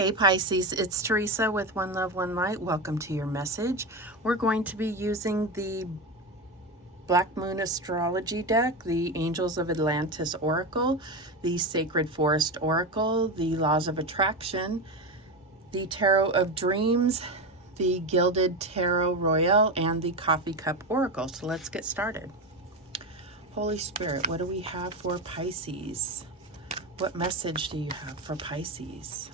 Hey Pisces, it's Teresa with One Love, One Light. Welcome to your message. We're going to be using the Black Moon Astrology deck, the Angels of Atlantis Oracle, the Sacred Forest Oracle, the Laws of Attraction, the Tarot of Dreams, the Gilded Tarot Royale, and the Coffee Cup Oracle. So let's get started. Holy Spirit, what do we have for Pisces? What message do you have for Pisces?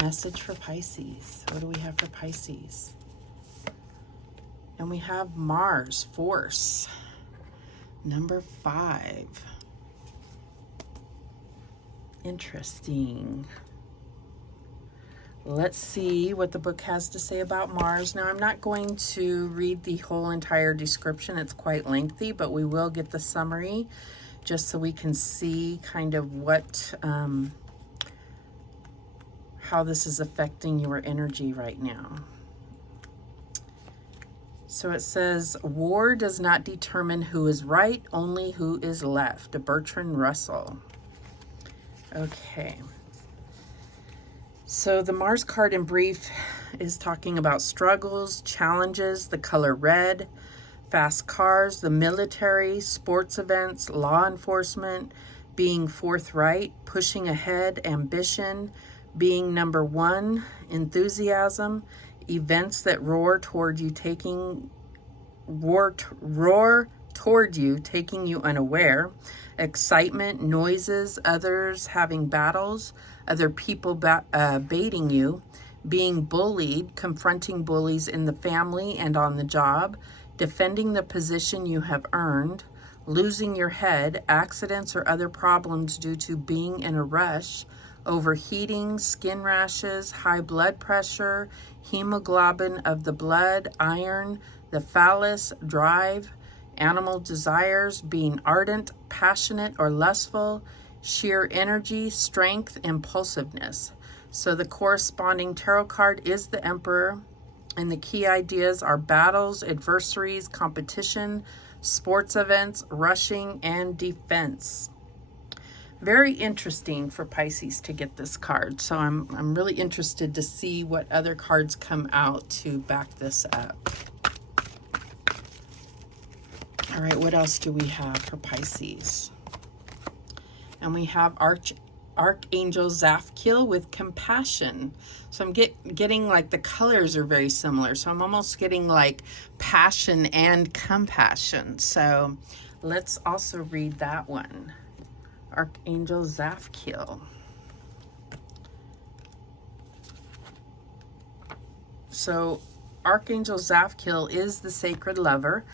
Message for Pisces. What do we have for Pisces? And we have Mars, Force, number 5. Interesting. Let's see what the book has to say about Mars. Now, I'm not going to read the whole entire description. It's quite lengthy, but we will get the summary just so we can see kind of what... how this is affecting your energy right now. So it says, war does not determine who is right, only who is left. Bertrand Russell. Okay. So the Mars card in brief is talking about struggles, challenges, the color red, fast cars, the military, sports events, law enforcement, being forthright, pushing ahead, ambition, being number one, enthusiasm, events that roar toward you, taking you unaware, excitement, noises, others having battles, other people baiting you, being bullied, confronting bullies in the family and on the job, defending the position you have earned, losing your head, accidents or other problems due to being in a rush, overheating, skin rashes, high blood pressure, hemoglobin of the blood, iron, the phallus, drive, animal desires, being ardent, passionate, or lustful, sheer energy, strength, impulsiveness. So the corresponding tarot card is the Emperor, and the key ideas are battles, adversaries, competition, sports events, rushing, and defense. Very interesting for Pisces to get this card. So I'm really interested to see what other cards come out to back this up. All right, what else do we have for Pisces? And we have Archangel Zaphkiel with compassion. So I'm getting like the colors are very similar. So I'm almost getting like passion and compassion. So let's also read that one. Archangel Zaphkiel. So Archangel Zaphkiel is the sacred lover.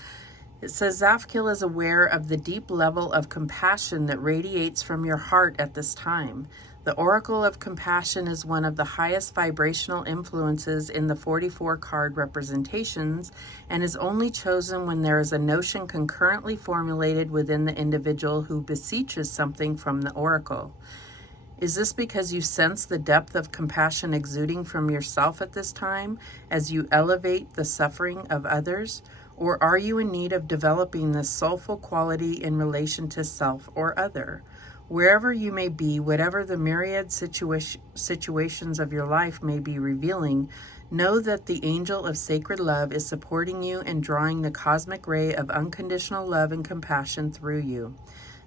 It says Zaphkiel is aware of the deep level of compassion that radiates from your heart at this time. The Oracle of Compassion is one of the highest vibrational influences in the 44 card representations and is only chosen when there is a notion concurrently formulated within the individual who beseeches something from the Oracle. Is this because you sense the depth of compassion exuding from yourself at this time as you elevate the suffering of others? Or are you in need of developing this soulful quality in relation to self or other? Wherever you may be, whatever the myriad situations of your life may be revealing, know that the angel of sacred love is supporting you and drawing the cosmic ray of unconditional love and compassion through you.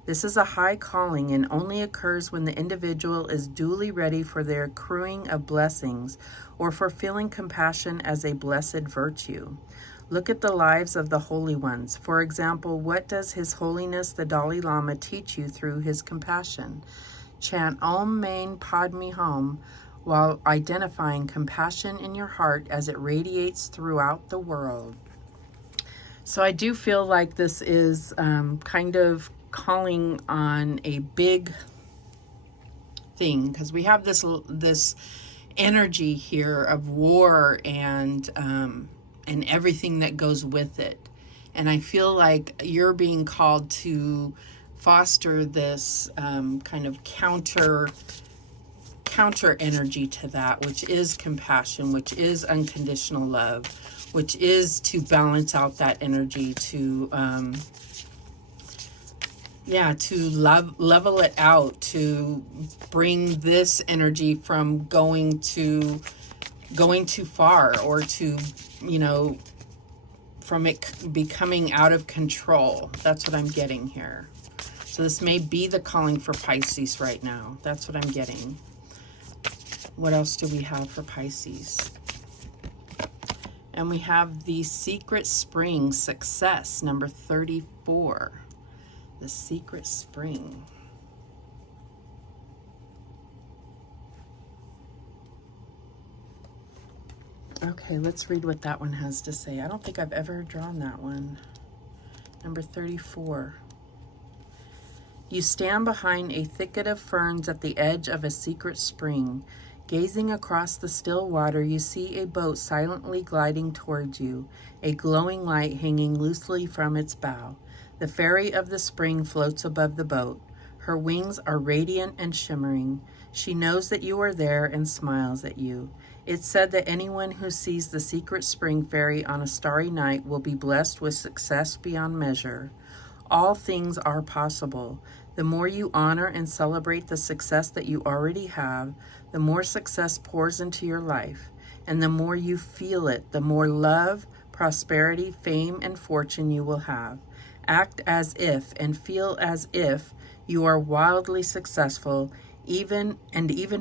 This is a high calling and only occurs when the individual is duly ready for their accruing of blessings or for feeling compassion as a blessed virtue. Look at the lives of the holy ones. For example, what does His Holiness the Dalai Lama teach you through his compassion? Chant Om Mani Padme Hum while identifying compassion in your heart as it radiates throughout the world. So I do feel like this is kind of calling on a big thing because we have this energy here of war and everything that goes with it. And I feel like you're being called to foster this kind of counter energy to that, which is compassion, which is unconditional love, which is to balance out that energy, to yeah, to level it out, to bring this energy from going too far, or to, you know, from it becoming out of control. That's what I'm getting here. So this may be the calling for Pisces right now. That's what I'm getting. What else do we have for Pisces? And we have the Secret Spring Success, number 34. The Secret Spring. Okay, let's read what that one has to say. I don't think I've ever drawn that one. Number 34. You stand behind a thicket of ferns at the edge of a secret spring. Gazing across the still water, you see a boat silently gliding towards you, a glowing light hanging loosely from its bow. The fairy of the spring floats above the boat. Her wings are radiant and shimmering. She knows that you are there and smiles at you. It's said that anyone who sees the secret spring fairy on a starry night will be blessed with success beyond measure. All things are possible. The more you honor and celebrate the success that you already have, the more success pours into your life. And the more you feel it, the more love, prosperity, fame, and fortune you will have. Act as if and feel as if you are wildly successful, even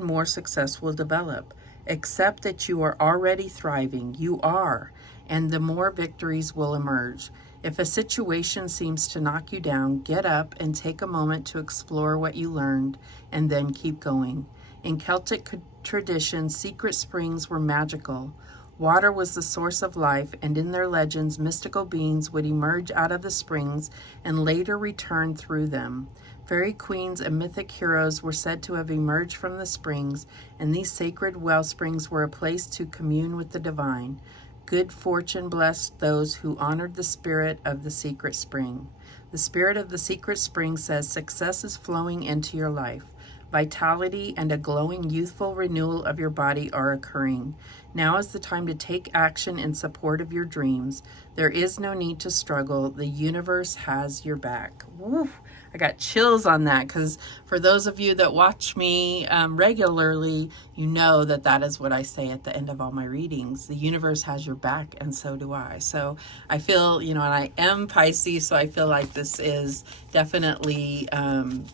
more success will develop. Accept that you are already thriving. You are, and the more victories will emerge. If a situation seems to knock you down, get up and take a moment to explore what you learned, and then keep going. In Celtic tradition, secret springs were magical. Water was the source of life, and in their legends, mystical beings would emerge out of the springs and later return through them. Fairy queens and mythic heroes were said to have emerged from the springs, and these sacred well springs were a place to commune with the divine. Good fortune blessed those who honored the spirit of the secret spring. The spirit of the secret spring says success is flowing into your life. Vitality and a glowing youthful renewal of your body are occurring. Now is the time to take action in support of your dreams. There is no need to struggle. The universe has your back. Woo! I got chills on that, because for those of you that watch me regularly, you know that that is what I say at the end of all my readings. The universe has your back, and so do I. So I feel, you know, and I am Pisces, so I feel like this is definitely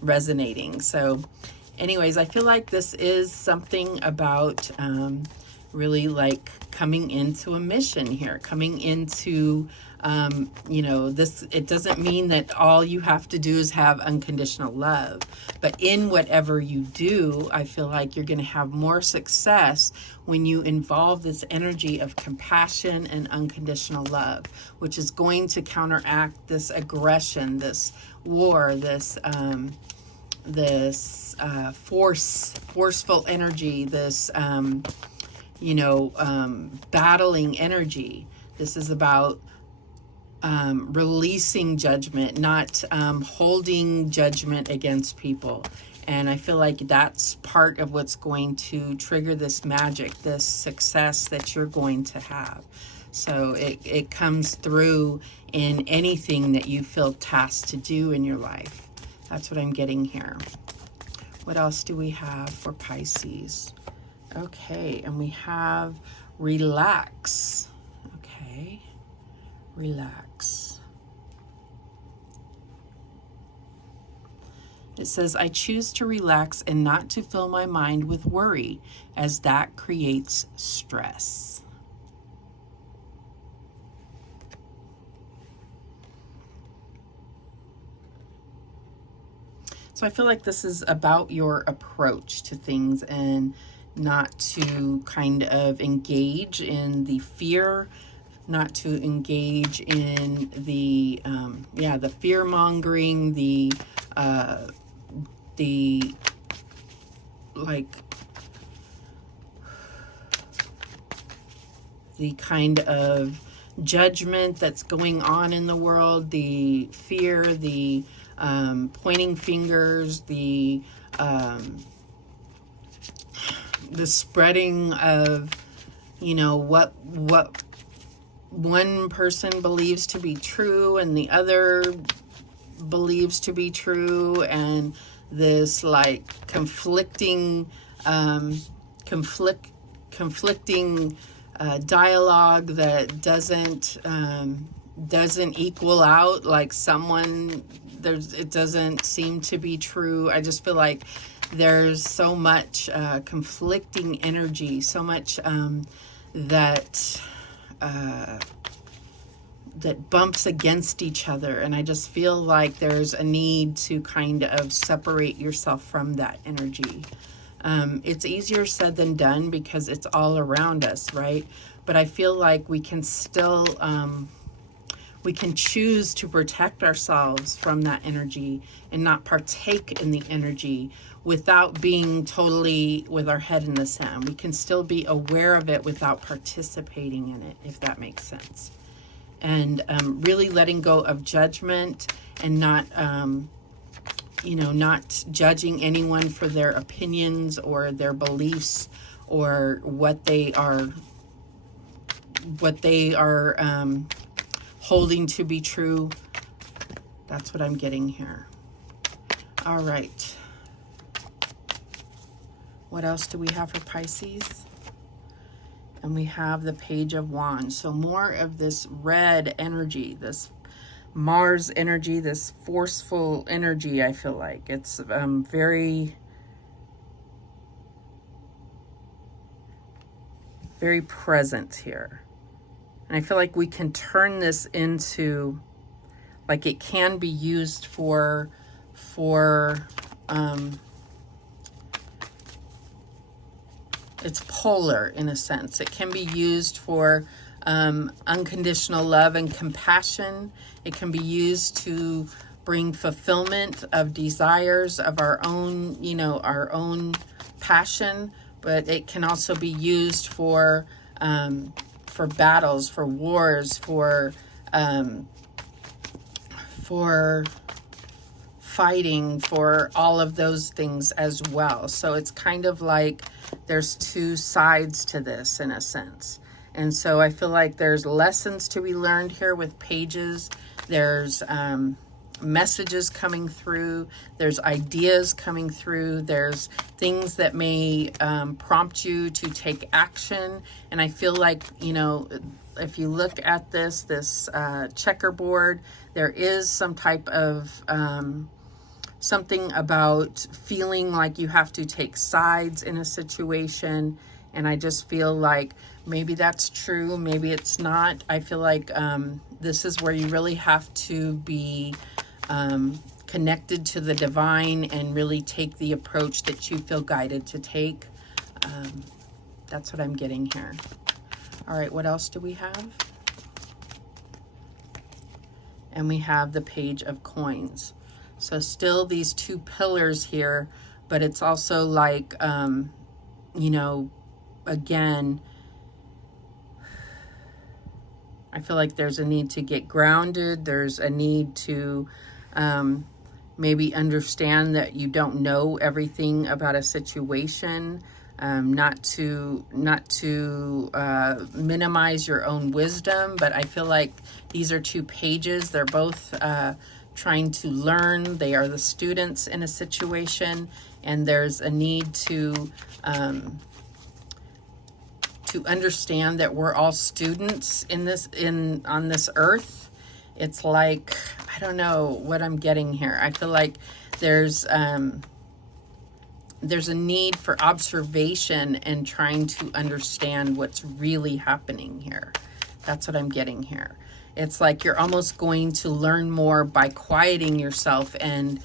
resonating. So anyways, I feel like this is something about really like coming into a mission here, coming into you know, this, it doesn't mean that all you have to do is have unconditional love, but in whatever you do, I feel like you're going to have more success when you involve this energy of compassion and unconditional love, which is going to counteract this aggression, this war, this forceful energy, this you know, battling energy. This is about releasing judgment, not holding judgment against people. And I feel like that's part of what's going to trigger this magic, this success that you're going to have. So it comes through in anything that you feel tasked to do in your life. That's what I'm getting here. What else do we have for Pisces? Okay, and we have relax. Okay, relax. It says, I choose to relax and not to fill my mind with worry, as that creates stress. So I feel like this is about your approach to things, and not to kind of engage in the fear, not to engage in the the fear mongering, the like the kind of judgment that's going on in the world, the fear, the pointing fingers, the spreading of, you know, what one person believes to be true and the other believes to be true, and this like conflicting dialogue that doesn't equal out, like it doesn't seem to be true. I just feel like there's so much conflicting energy, so much that bumps against each other, and I just feel like there's a need to kind of separate yourself from that energy. It's easier said than done because it's all around us, right? But I feel like we can still we can choose to protect ourselves from that energy and not partake in the energy without being totally with our head in the sand. We can still be aware of it without participating in it, if that makes sense. And really letting go of judgment and not, not judging anyone for their opinions or their beliefs or what they are holding to be true. That's what I'm getting here. All right. What else do we have for Pisces? And we have the Page of Wands. So more of this red energy, this Mars energy, this forceful energy, I feel like. It's very, very present here. And I feel like we can turn this into, like it can be used for it's polar in a sense. It can be used for unconditional love and compassion. It can be used to bring fulfillment of desires of our own, our own passion. But it can also be used for battles, for wars, for fighting, for all of those things as well. So it's kind of like there's two sides to this in a sense. And so I feel like there's lessons to be learned here with pages. There's messages coming through. There's ideas coming through. There's things that may prompt you to take action. And I feel like, if you look at this checkerboard, there is some type of something about feeling like you have to take sides in a situation. And I just feel like maybe that's true, maybe it's not. I feel like this is where you really have to be connected to the divine and really take the approach that you feel guided to take. That's what I'm getting here. All right, what else do we have? And we have the Page of Coins. So still these two pillars here, but it's also like, again, I feel like there's a need to get grounded. There's a need to maybe understand that you don't know everything about a situation, not to minimize your own wisdom. But I feel like these are two pages. They're both trying to learn. They are the students in a situation, and there's a need to understand that we're all students on this earth. It's like, I don't know what I'm getting here. I feel like there's a need for observation and trying to understand what's really happening here. That's what I'm getting here. It's like you're almost going to learn more by quieting yourself and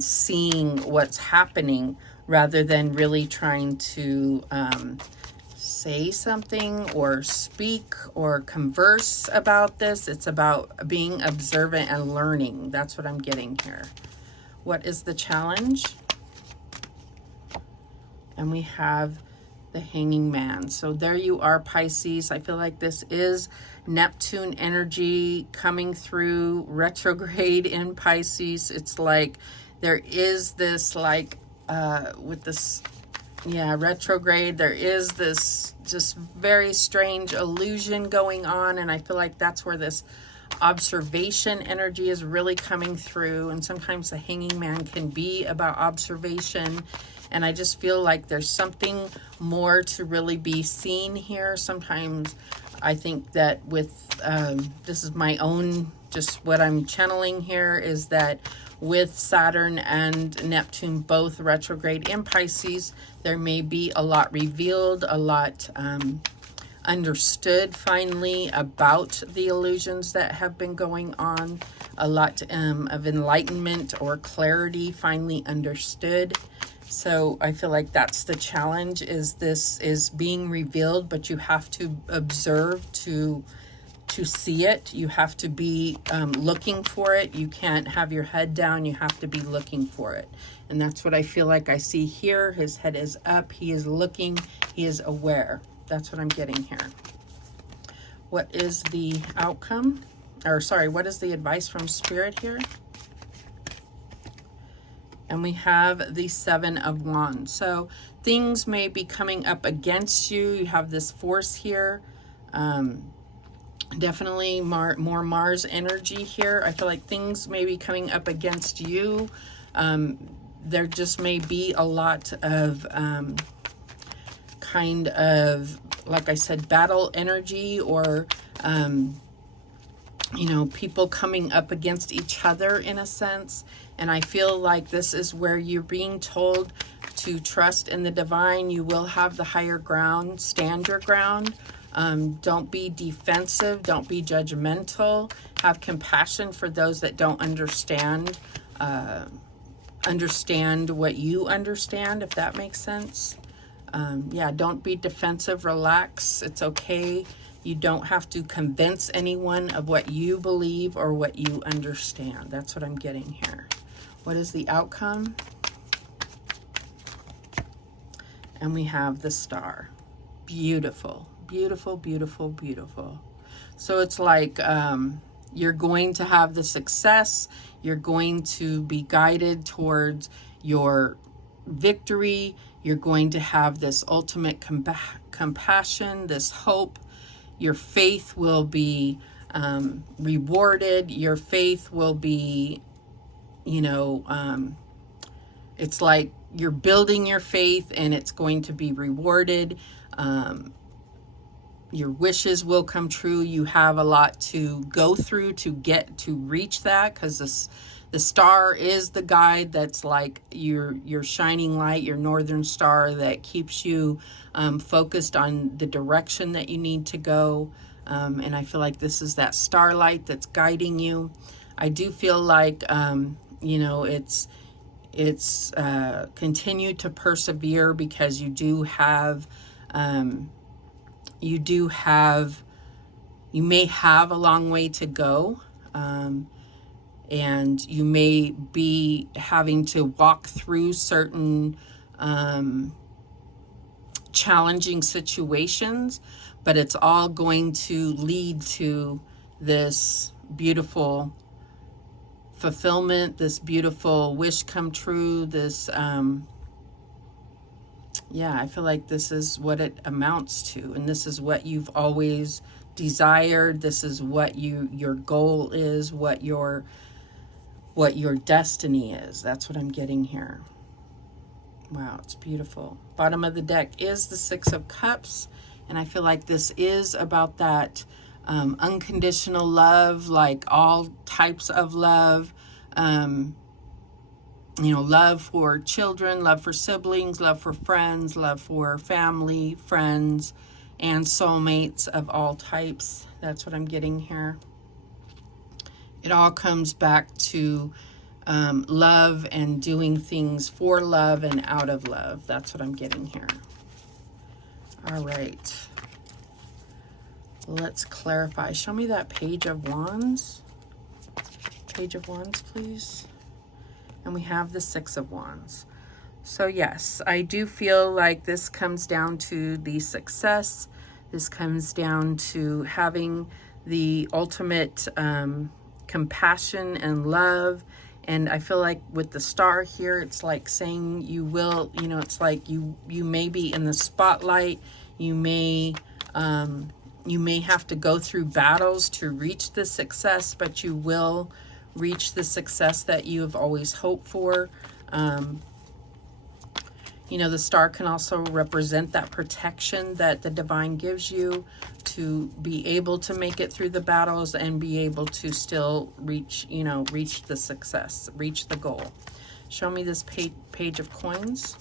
seeing what's happening rather than really trying to say something or speak or converse about this. It's about being observant and learning. That's what I'm getting here. What is the challenge? And we have the Hanging Man. So there you are, Pisces. I feel like this is Neptune energy coming through retrograde in Pisces. It's like there is this like with this retrograde, there is this just very strange illusion going on, and I feel like that's where this Observation energy is really coming through, and sometimes the Hanging Man can be about observation. And I just feel like there's something more to really be seen here. Sometimes I think that with, this is my own, just what I'm channeling here, is that with Saturn and Neptune both retrograde in Pisces, there may be a lot revealed, a lot understood finally about the illusions that have been going on, a lot of enlightenment or clarity finally understood. So I feel like that's the challenge, is this is being revealed, but you have to observe to see it. You have to be looking for it. You can't have your head down. You have to be looking for it. And that's what I feel like I see here. His head is up. He is looking. He is aware. That's what I'm getting here. What is the outcome? Or sorry, what is the advice from Spirit here? And we have the Seven of Wands. So things may be coming up against you. You have this force here. Definitely more Mars energy here. I feel like things may be coming up against you. There just may be a lot of kind of, like I said, battle energy, or you know, people coming up against each other in a sense. And I feel like this is where you're being told to trust in the divine. You will have the higher ground. Stand your ground. Don't be defensive. Don't be judgmental. Have compassion for those that don't understand what you understand, if that makes sense. Yeah, don't be defensive. Relax. It's okay. You don't have to convince anyone of what you believe or what you understand. That's what I'm getting here. What is the outcome? And we have the Star. Beautiful, beautiful, beautiful, beautiful. So it's like you're going to have the success. You're going to be guided towards your victory. You're going to have this ultimate compassion, this hope. Your faith will be rewarded. Your faith will be, you know, it's like you're building your faith and it's going to be rewarded. Your wishes will come true. You have a lot to go through to get to reach that, because the star is the guide. That's like your shining light, your northern star that keeps you focused on the direction that you need to go. And I feel like this is that starlight that's guiding you. I do feel like, you know, it's continue to persevere, because you may have a long way to go. And you may be having to walk through certain challenging situations, but it's all going to lead to this beautiful fulfillment, this beautiful wish come true, this yeah, I feel like this is what it amounts to, and this is what you've always desired. This is what your goal is, what your destiny is. That's what I'm getting here. Wow, it's beautiful. Bottom of the deck is the Six of Cups, and I feel like this is about that unconditional love, like all types of love. You know, love for children, love for siblings, love for friends, love for family, friends, and soulmates of all types. That's what I'm getting here. It all comes back to love and doing things for love and out of love. That's what I'm getting here. All right. Let's clarify. Show me that Page of Wands. Page of Wands, please. And we have the Six of Wands. So yes, I do feel like this comes down to the success. This comes down to having the ultimate compassion and love. And I feel like with the star here, it's like saying you will, you know, it's like you may be in the spotlight. You may You may have to go through battles to reach the success, but you will reach the success that you have always hoped for. You know, the star can also represent that protection that the divine gives you to be able to make it through the battles and be able to still reach, you know, reach the success, reach the goal. Show me this page of coins.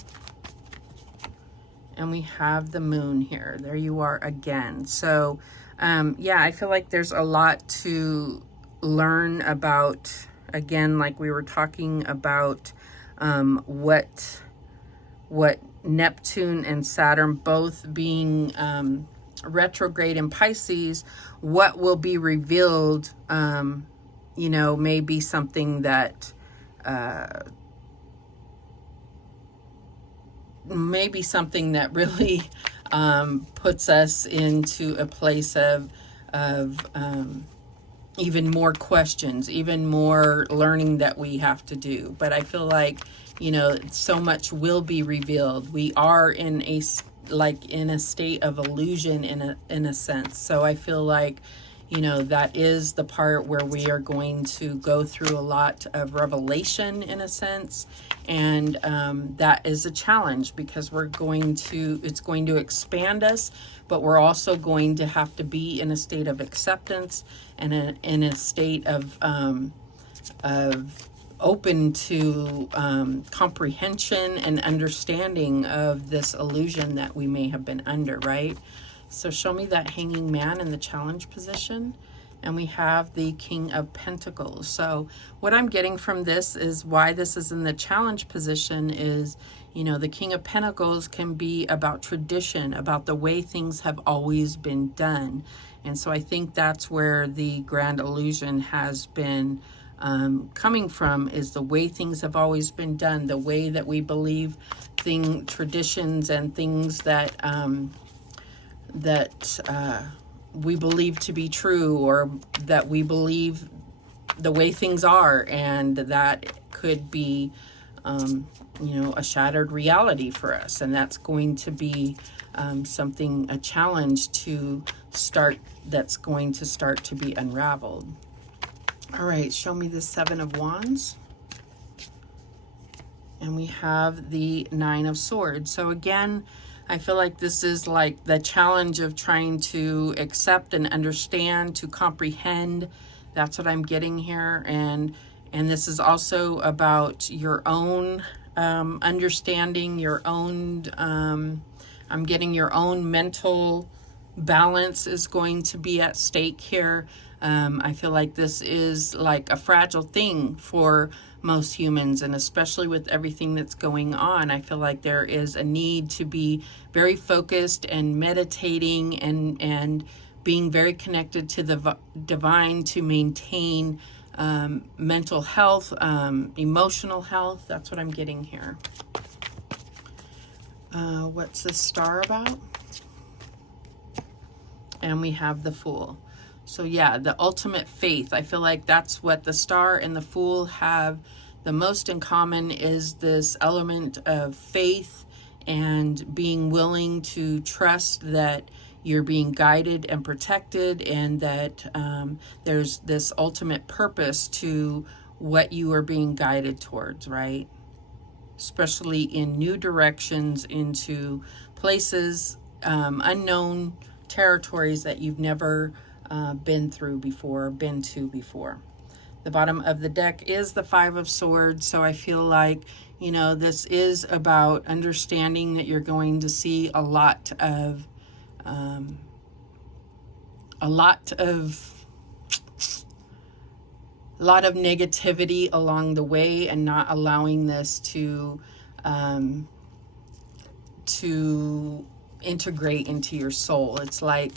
And we have the moon here. There you are again. So, yeah, I feel like there's a lot to learn about, again, like we were talking about, what Neptune and Saturn both being retrograde in Pisces, what will be revealed, you know, may be something that really puts us into a place of even more questions, even more learning that we have to do. But I feel like, you know, so much will be revealed. We are in a state of illusion in a sense. So I feel like, you know, that is the part where we are going to go through a lot of revelation in a sense. And that is a challenge because it's going to expand us, but we're also going to have to be in a state of acceptance and in a state of open to comprehension and understanding of this illusion that we may have been under, right? So show me that hanging man in the challenge position. And we have the King of Pentacles. So what I'm getting from this is why this is in the challenge position is, you know, the King of Pentacles can be about tradition, about the way things have always been done. And so I think that's where the grand illusion has been coming from, is the way things have always been done, the way that we believe traditions and things that we believe to be true, or that we believe the way things are, and that could be you know, a shattered reality for us. And that's going to be a challenge to start, that's going to start to be unraveled. All right, show me the Seven of Wands. And we have the Nine of Swords. So again, I feel like this is like the challenge of trying to accept and understand, to comprehend. That's what I'm getting here. And this is also about your own understanding, your own, I'm getting your own mental balance is going to be at stake here. I feel like this is like a fragile thing for most humans, and especially with everything that's going on, I feel like there is a need to be very focused and meditating and being very connected to the divine to maintain mental health, emotional health. That's what I'm getting here. What's this star about? And we have the Fool. So yeah, the ultimate faith. I feel like that's what the Star and the Fool have the most in common, is this element of faith and being willing to trust that you're being guided and protected, and that there's this ultimate purpose to what you are being guided towards, right? Especially in new directions, into places, unknown territories that you've never been through before, been to before. The bottom of the deck is the Five of Swords. So I feel like, you know, this is about understanding that you're going to see a lot of negativity along the way, and not allowing this to integrate into your soul. It's like,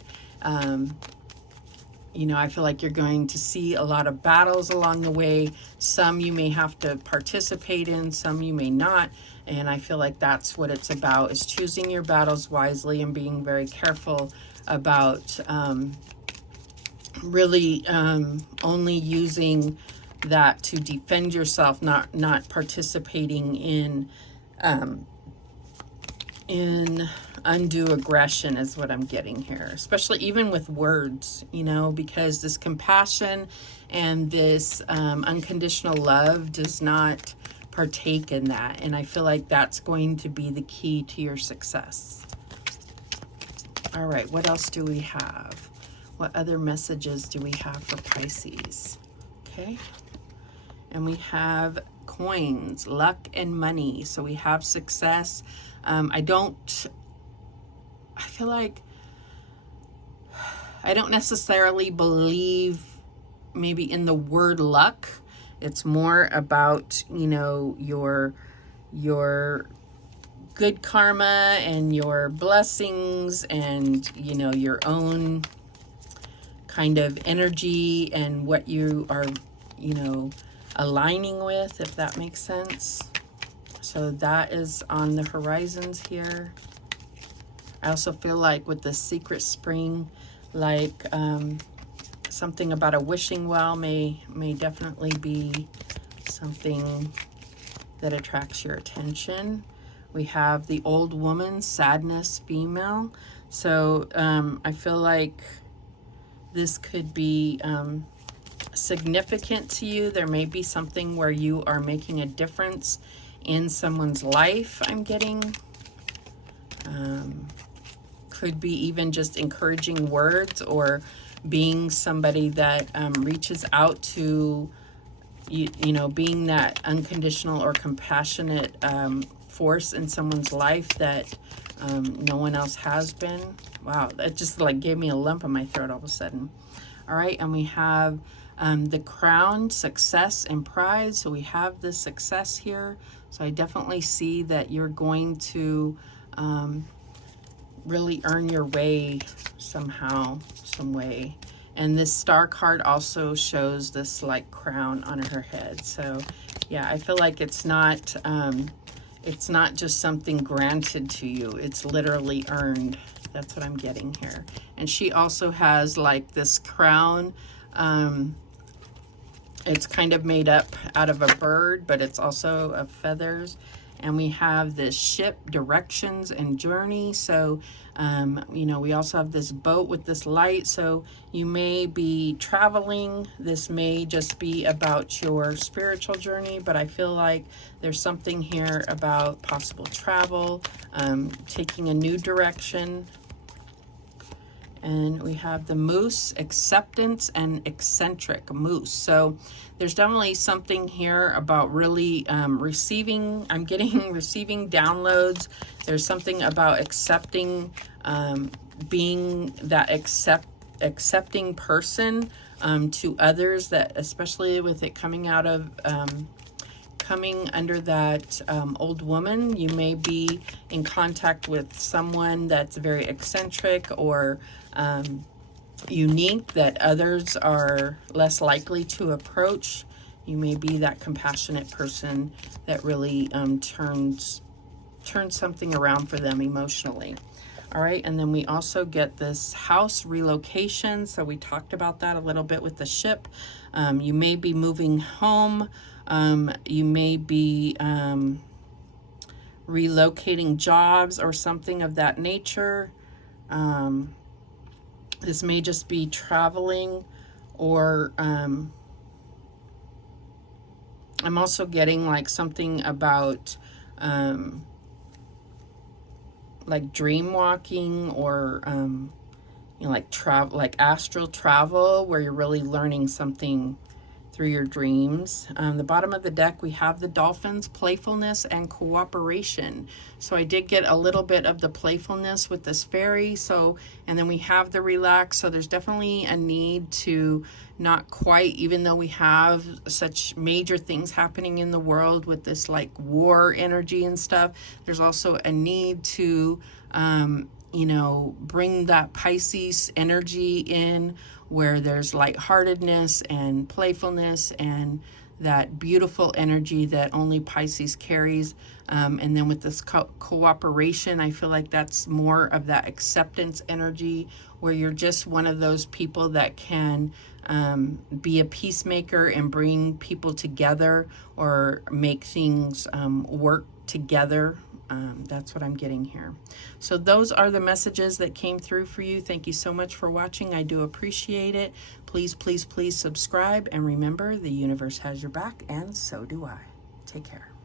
you know, I feel like you're going to see a lot of battles along the way. Some you may have to participate in, some you may not. And I feel like that's what it's about, is choosing your battles wisely and being very careful about really only using that to defend yourself, not participating in in undue aggression is what I'm getting here, especially even with words, you know, because this compassion and this unconditional love does not partake in that. And I feel like that's going to be the key to your success. All right, what else do we have? What other messages do we have for Pisces? Okay, and we have coins, luck and money. So we have success. I feel like I don't necessarily believe maybe in the word luck. It's more about, you know, your good karma and your blessings and, you know, your own kind of energy and what you are, you know, aligning with, if that makes sense. So that is on the horizons here. I also feel like with the secret spring, like something about a wishing well may definitely be something that attracts your attention. We have the old woman, sadness, female. So I feel like this could be significant to you. There may be something where you are making a difference in someone's life, I'm getting. Could be even just encouraging words or being somebody that reaches out to you know, being that unconditional or compassionate force in someone's life that no one else has been. Wow, that just like gave me a lump in my throat all of a sudden. All right, and we have the crown, success and pride. So we have the success here. So I definitely see that you're going to really earn your way somehow, some way. And this star card also shows this like crown on her head. So yeah, I feel like it's not just something granted to you. It's literally earned. That's what I'm getting here. And she also has like this crown. It's kind of made up out of a bird, but it's also of feathers. And we have this ship, directions and journey. So, you know, we also have this boat with this light. So you may be traveling. This may just be about your spiritual journey, but I feel like there's something here about possible travel, taking a new direction. And we have the moose, acceptance and eccentric moose. So there's definitely something here about really receiving. I'm getting receiving downloads. There's something about accepting, being that accepting person to others, that especially with it coming out of coming under that old woman, you may be in contact with someone that's very eccentric or unique that others are less likely to approach. You may be that compassionate person that really turns something around for them emotionally. All right, and then we also get this house relocation. So we talked about that a little bit with the ship. You may be moving home. You may be relocating jobs or something of that nature. This may just be traveling, or I'm also getting like something about like dream walking, or you know, like travel, like astral travel, where you're really learning something through your dreams. The bottom of the deck, we have the dolphins, playfulness and cooperation. So I did get a little bit of the playfulness with this fairy. So, and then we have the relax. So there's definitely a need to not quite, even though we have such major things happening in the world with this like war energy and stuff, there's also a need to, you know, bring that Pisces energy in, where there's lightheartedness and playfulness and that beautiful energy that only Pisces carries. And then with this cooperation, I feel like that's more of that acceptance energy, where you're just one of those people that can be a peacemaker and bring people together, or make things work together. That's what I'm getting here. So those are the messages that came through for you. Thank you so much for watching. I do appreciate it. Please, please, please subscribe. And remember, the universe has your back, and so do I. Take care.